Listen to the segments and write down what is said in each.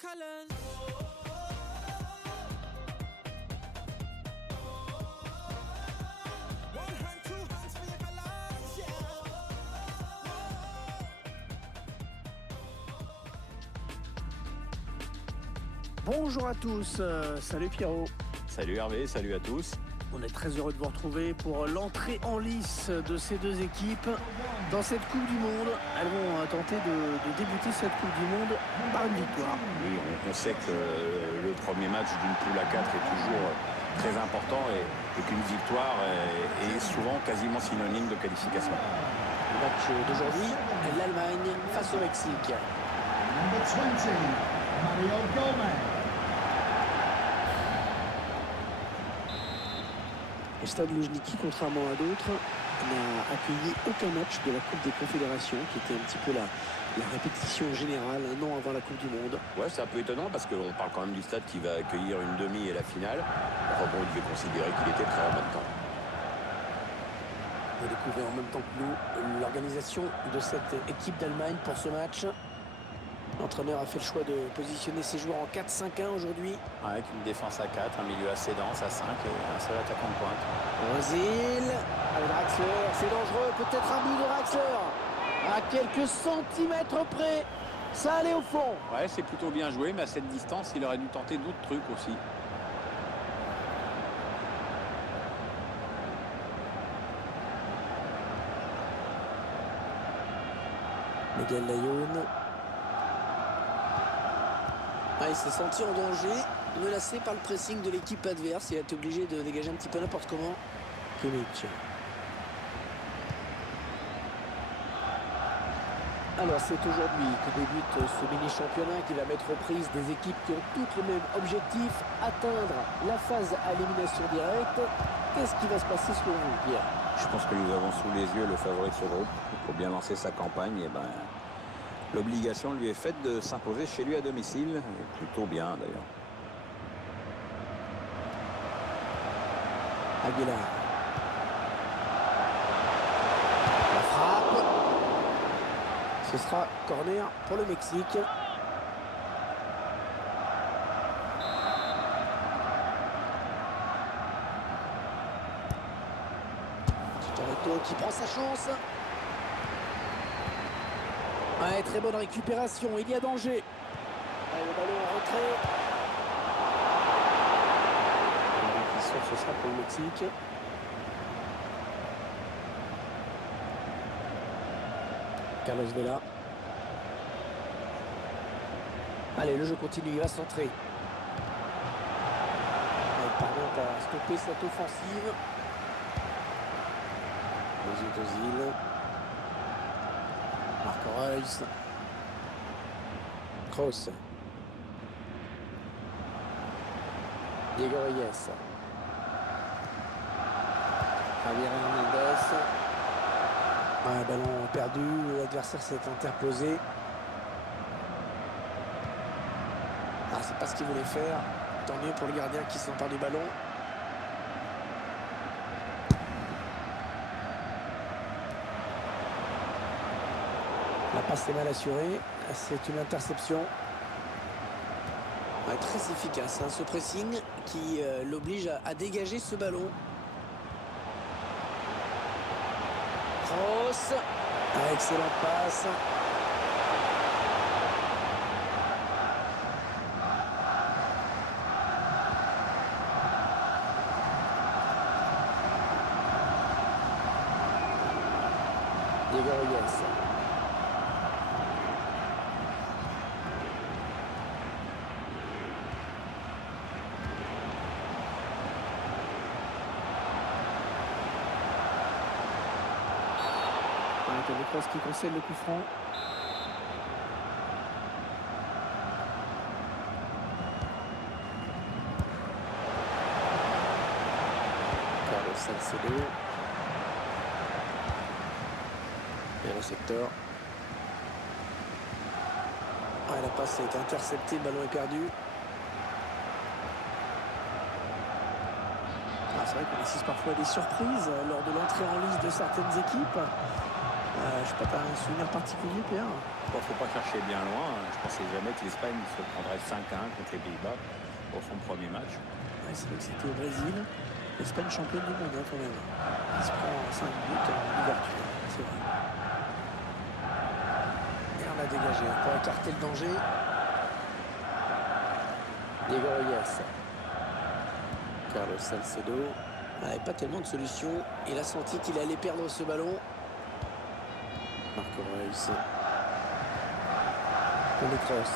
colors. One hand, two hands for your colors, yeah. Bonjour à tous, salut Pierrot. Salut Hervé, salut à tous. On est très heureux de vous retrouver pour l'entrée en lice de ces deux équipes dans cette Coupe du Monde. Elles vont tenter de débuter cette Coupe du Monde par une victoire. Oui, on sait que le premier match d'une poule à 4 est toujours très important et qu'une victoire est souvent quasiment synonyme de qualification. Le match d'aujourd'hui, l'Allemagne face au Mexique. Number 20, Mario Gomez. Le stade Loujniki, contrairement à d'autres, n'a accueilli aucun match de la Coupe des Confédérations, qui était un petit peu la répétition générale un an avant la Coupe du Monde. Ouais, c'est un peu étonnant parce qu'on parle quand même du stade qui va accueillir une demi et la finale. Enfin bon, il devait considérer qu'il était très en même temps. Vous découvrez en même temps que nous l'organisation de cette équipe d'Allemagne pour ce match. L'entraîneur a fait le choix de positionner ses joueurs en 4-5-1 aujourd'hui. Avec une défense à 4, un milieu assez dense à 5 et un seul attaquant de pointe. Ozil avec Draxler, c'est dangereux, peut-être un but de Draxler. À quelques centimètres près, ça allait au fond. Ouais, c'est plutôt bien joué, mais à cette distance, il aurait dû tenter d'autres trucs aussi. Miguel Layoun. Il s'est senti en danger, menacé par le pressing de l'équipe adverse. Il a été obligé de dégager un petit peu n'importe comment. Kimmich. Alors c'est aujourd'hui que débute ce mini-championnat qui va mettre aux prises des équipes qui ont toutes le même objectif, atteindre la phase à élimination directe. Qu'est-ce qui va se passer selon vous, Pierre? Je pense que nous avons sous les yeux le favori de ce groupe. Pour bien lancer sa campagne, l'obligation lui est faite de s'imposer chez lui à domicile, et plutôt bien d'ailleurs. Aguilar. La frappe. Ce sera corner pour le Mexique. Chicharito qui prend sa chance. Ouais, très bonne récupération, il y a danger. Allez, le ballon en retrait. Qui sort, ce sera pour le Mexique. Carlos Vela. Allez, le jeu continue, il va centrer. Il parvient à stopper cette offensive. Mesut Ozil. Marco Reus. Kroos. Diego Reyes. Javier Hernandez. Un ballon perdu, l'adversaire s'est interposé. C'est pas ce qu'il voulait faire. Tant mieux pour le gardien qui s'empare du ballon. La passe est mal assurée. C'est une interception. Très efficace, ce pressing qui l'oblige à dégager ce ballon. Kroos. Excellente passe. Diego Reyes. Toni Kroos qui concède le coup franc. Carlos Salcedo. Et le secteur. La passe a été interceptée, le ballon est perdu. C'est vrai qu'on assiste parfois à des surprises lors de l'entrée en lice de certaines équipes. Je n'ai pas un souvenir particulier, Pierre. Bon, faut pas chercher bien loin. Je pensais jamais que l'Espagne se prendrait 5-1 contre les Pays-Bas pour son premier match. Ouais, c'est vrai que c'était au Brésil. L'Espagne championne du monde, hein, quand même. Il se prend 5 buts en ouverture, c'est vrai. Et on a dégagé pour écarter le danger. Diego Reyes. Carlos Salcedo. Il n'avait pas tellement de solutions. Il a senti qu'il allait perdre ce ballon. Marco Reus. Toni Kroos.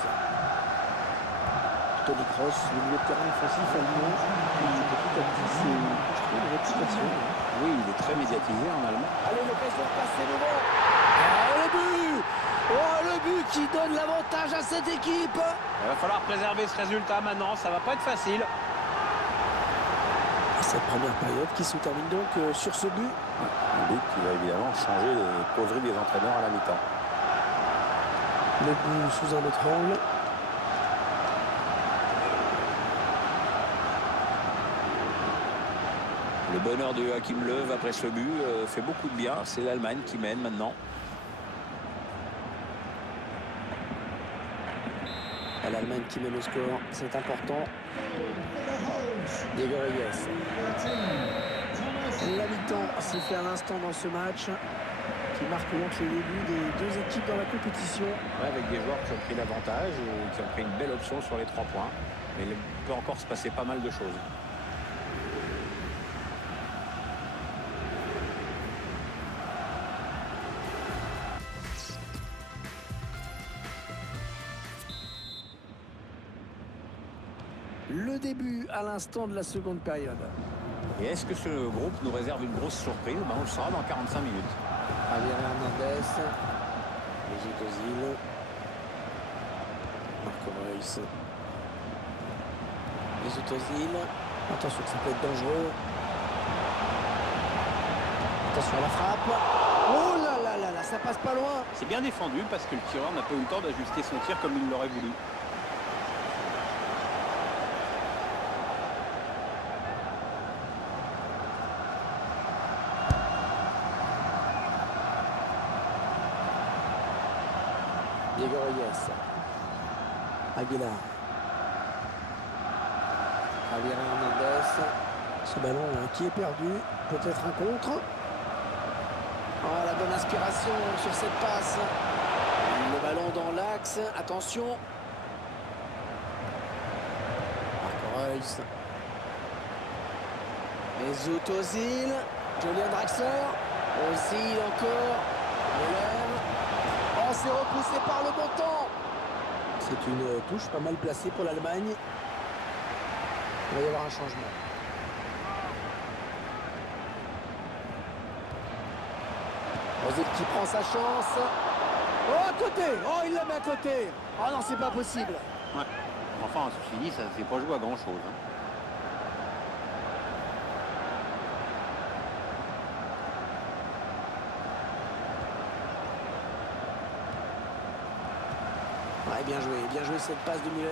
Toni Kroos, le milieu de terrain offensif allemand. Petit à petit, c'est, je trouve, une réputation. Oui, il est très médiatisé en Allemagne. Allez, l'occasion de passer devant. Oh, le but! Oh, le but qui donne l'avantage à cette équipe. Il va falloir préserver ce résultat maintenant. Ça va pas être facile. Cette première période qui se termine donc sur ce but. Un but qui va évidemment changer les causeries des entraîneurs à la mi-temps. Le but sous un autre angle. Le bonheur de Joachim Löw après ce but fait beaucoup de bien. C'est l'Allemagne qui mène maintenant. L'Allemagne qui mène au score, c'est important. Diego Reyes. La mi-temps sifflée à l'instant dans ce match qui marque donc le début des deux équipes dans la compétition. Ouais, avec des joueurs qui ont pris l'avantage et qui ont pris une belle option sur les 3 points. Mais il peut encore se passer pas mal de choses. Le début à l'instant de la seconde période. Et est-ce que ce groupe nous réserve une grosse surprise? On le saura dans 45 minutes. Javier Hernandez. Mesut Ozil. Marco Reus. Mesut Ozil. Attention que ça peut être dangereux. Attention à la frappe. Oh là là là là, ça passe pas loin. C'est bien défendu parce que le tireur n'a pas eu le temps d'ajuster son tir comme il l'aurait voulu. Diego Reyes. Aguilar. Javier Hernandez. Ce ballon qui est perdu. Peut-être un contre. Oh, la bonne inspiration sur cette passe. Le ballon dans l'axe. Attention. Marco Reus. Mesut Ozil. Julian Draxler. Ozil encore. Müller. Oh, c'est repoussé par le bon temps. C'est une touche pas mal placée pour l'Allemagne. Il va y avoir un changement. Ozil qui prend sa chance. Oh, à côté. Oh, il la met à côté. Oh non, c'est pas possible. Ouais. Enfin, ceci dit, ça ne s'est pas joué à grand-chose. Ouais, bien joué cette passe de Müller.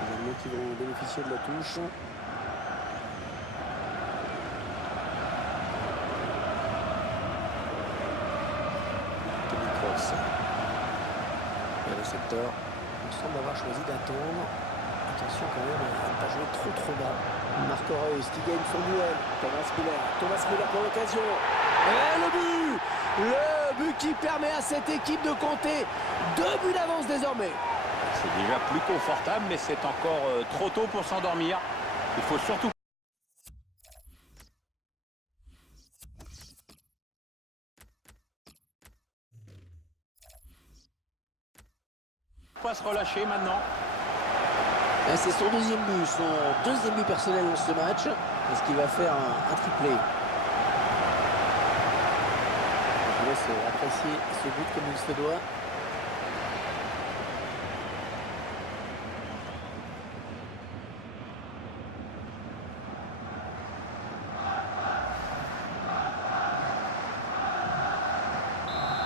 Les Allemands qui vont bénéficier de la touche. Toni Kroos. Et le secteur, on semble avoir choisi d'attendre. Attention quand même à ne pas jouer trop bas. Marco Reus qui gagne son duel. Thomas Müller pour l'occasion. Et le but! Le but qui permet à cette équipe de compter 2 buts d'avance désormais. C'est déjà plus confortable, mais c'est encore trop tôt pour s'endormir. Il faut surtout pas se relâcher maintenant. Et c'est son deuxième but, son deuxième but personnel dans ce match. Est-ce qu'il va faire un triplé? Je laisse apprécier ce but comme il se doit.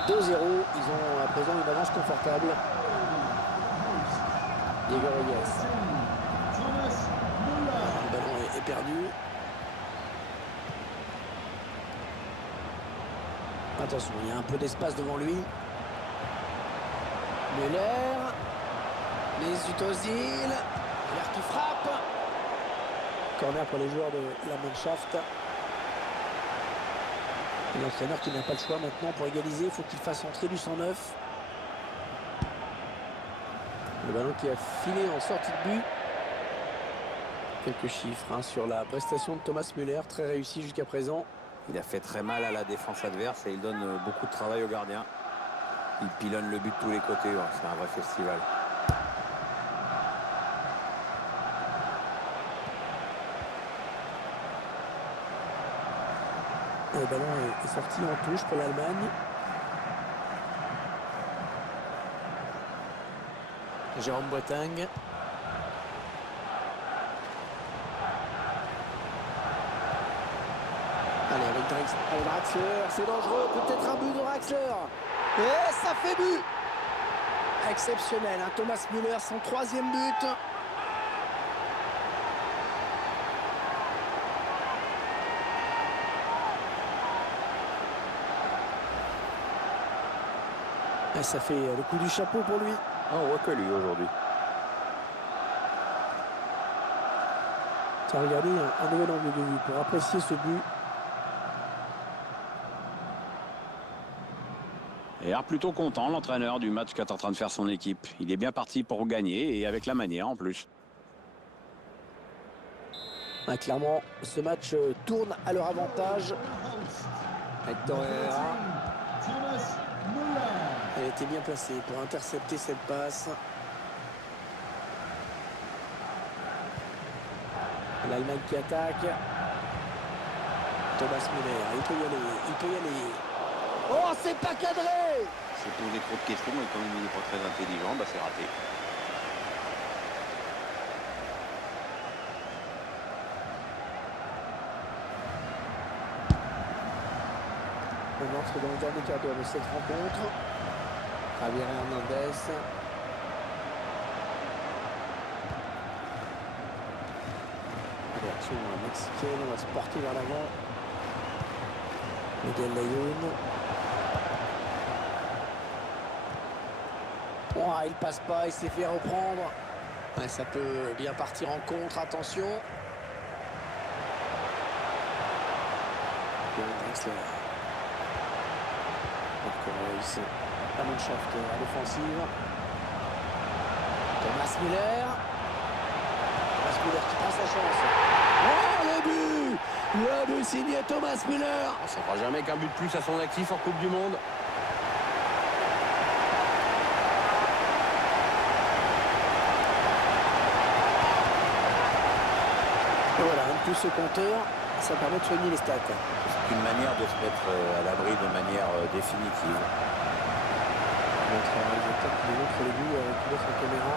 « 2-0, ils ont à présent une avance confortable. Diego Reyes. Le ballon est perdu. Attention, il y a un peu d'espace devant lui. Müller. Mesut Özil. Müller qui frappe. Corner pour les joueurs de la Mannschaft. Et l'entraîneur qui n'a pas le choix maintenant pour égaliser. Il faut qu'il fasse entrer du 109. Le ballon qui a filé en sortie de but. Quelques chiffres sur la prestation de Thomas Müller. Très réussi jusqu'à présent. Il a fait très mal à la défense adverse et il donne beaucoup de travail au gardien. Il pilonne le but de tous les côtés. Ouais, c'est un vrai festival. Le ballon est sorti en touche pour l'Allemagne. Jérôme Boateng. Allez, avec Draxler, c'est dangereux, peut-être un but de Draxler. Et ça fait but. Exceptionnel, hein, Thomas Müller, son 3e but. Et ça fait le coup du chapeau pour lui. On voit que lui aujourd'hui. Tiens, regardez, un nouvel angle de vue pour apprécier ce but. Et alors plutôt content l'entraîneur du match qu'est en train de faire son équipe. Il est bien parti pour gagner et avec la manière en plus. Ah, clairement, ce match tourne à leur avantage. Hector Herrera. Thomas Müller. Elle était bien placée pour intercepter cette passe. L'Allemagne qui attaque. Thomas Müller, il peut y aller, il peut y aller. Oh, c'est pas cadré! C'est posé trop de questions et comme il n'est pas très intelligent, bah c'est raté. On entre dans le dernier quart d'heure de cette rencontre. Javier Hernandez. Réaction mexicaine, on va se porter vers l'avant. Miguel Layún. Oh, il passe pas, il s'est fait reprendre. Ouais, ça peut bien partir en contre, attention. Draxler. La Mannschaft à l'offensive. Thomas Müller. Thomas Müller qui prend sa chance. Oh, le but! Le but signé Thomas Müller. On ne fera jamais qu'un but de plus à son actif en Coupe du Monde. Et voilà, un de plus au compteur, ça permet de soigner les stats. C'est une manière de se mettre à l'abri de manière définitive. Notre réalisateur qui nous montre le but avec notre caméra.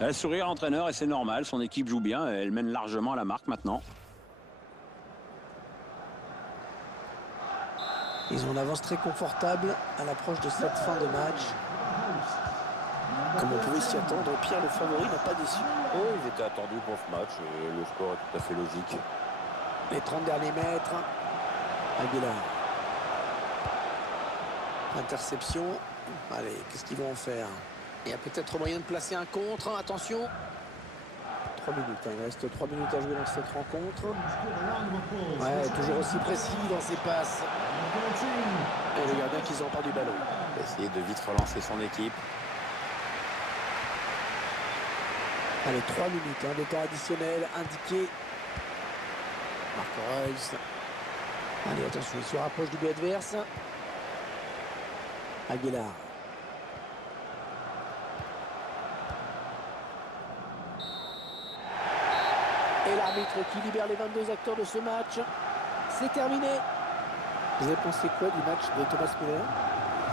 Elle sourit à l'entraîneur et c'est normal, son équipe joue bien, elle mène largement à la marque maintenant. Ils ont une avance très confortable à l'approche de cette fin de match. Comme on pouvait s'y attendre, Pierre, le favori, n'a pas déçu. Oh, ils étaient attendus pour ce match, le score est tout à fait logique. Les 30 derniers mètres. Aguilar. Interception. Allez, qu'est-ce qu'ils vont en faire? Il y a peut-être moyen de placer un contre. Attention. 3 minutes. Il reste 3 minutes à jouer dans cette rencontre. Ouais, toujours aussi précis dans ses passes. Et le gardien qui s'empare du ballon. Il va essayer de vite relancer son équipe. Allez, 3 minutes de temps additionnel indiqué. Marco Reus. Allez, attention, il se rapproche du but adverse. Aguilar. Et l'arbitre qui libère les 22 acteurs de ce match. C'est terminé. Vous avez pensé quoi du match de Thomas Müller?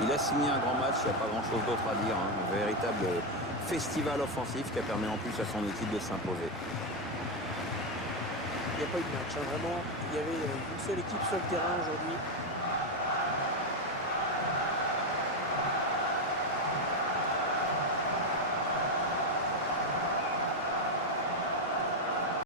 Il a signé un grand match, il n'y a pas grand-chose d'autre à dire. Un véritable festival offensif qui a permis en plus à son équipe de s'imposer. Il n'y a pas eu de match, vraiment. Il y avait une seule équipe sur le terrain aujourd'hui.